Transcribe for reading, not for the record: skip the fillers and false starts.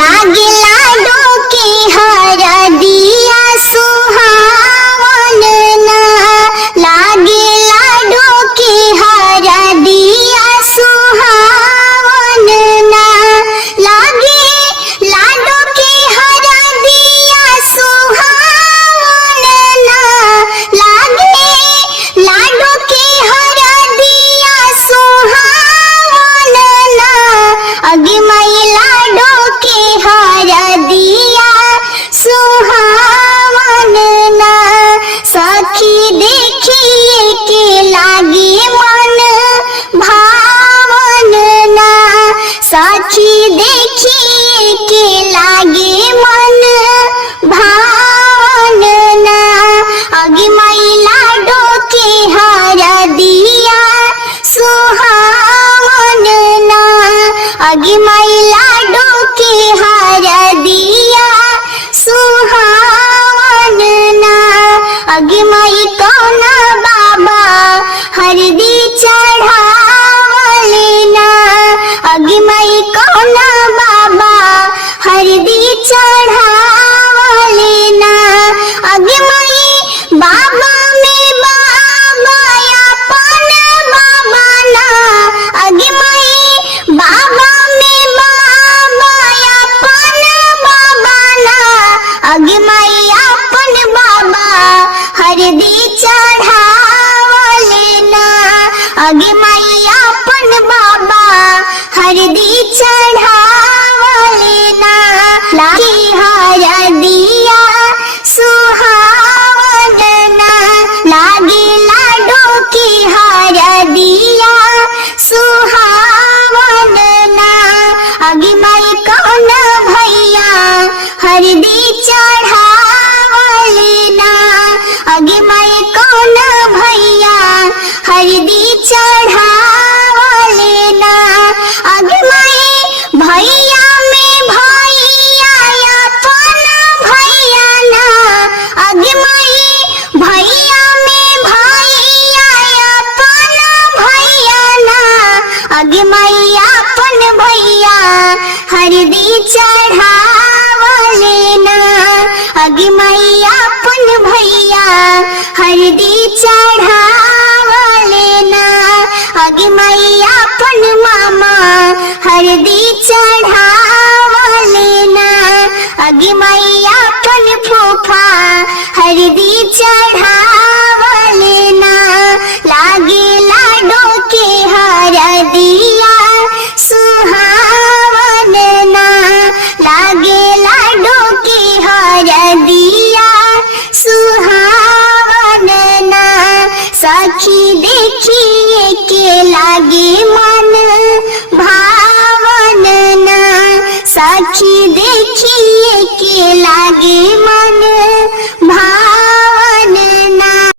लागे लाडो के हरदिया सुहावन ना, लागे लाडो के हरदिया सुहावन ना, लागे लाडो के हरदिया सुहावन ना, लागे लाडो के हरदिया सुहावन ना, अगे माई लाडो के हरदिया सुहावन ना, सखी देखिए के लागे मन भावन ना, सखी देखिए के लागे मन भावन ना, अगे माई लाडो के हरदिया सुहावन ना, अगे माई लाडो के हरदिया सुहावन ना, अगे माई कौना बाबा हरदी चढ़ावले ना, अगे माई कौना बाबा हरदी चढ़ावले ना, अगे माई बाबा में बाबा अपन बाबा ना, अगे माई बाबा में बाबा अपन बाबा ना, अगे माई अपन बाबा हरदी चढ़ावले ना, अगे माई अपन बाबा हरदी चढ़ावले ना, लागे हरदिया सुहावन ना, लागे लाडो के हरदिया सुहावन ना, अगे माई कौन भैया हरदी चढ़ावले ना, अगे माई कौन भैया हरदी चढ़ावले ना, अगे माई भैया में भैया अपन भैया ना, अगे माई भैया में भैया अपन भैया ना, अगे माई अपन भैया हरदी चढ़ावले ना, अगे माई अपन भैया हरदी चढ़ावले ना, अगे माई अपन मामा हरदी चढ़ावले ना, अगे माई अपन फूफा हरदी चढ़ावले ना, लागे लाडो के हरदिया सुहावन ना, लागे लाडो के हरदिया सुहावन ना, सखी देखिए के लागे मन भावन ना, सखी देखिए के लागे मन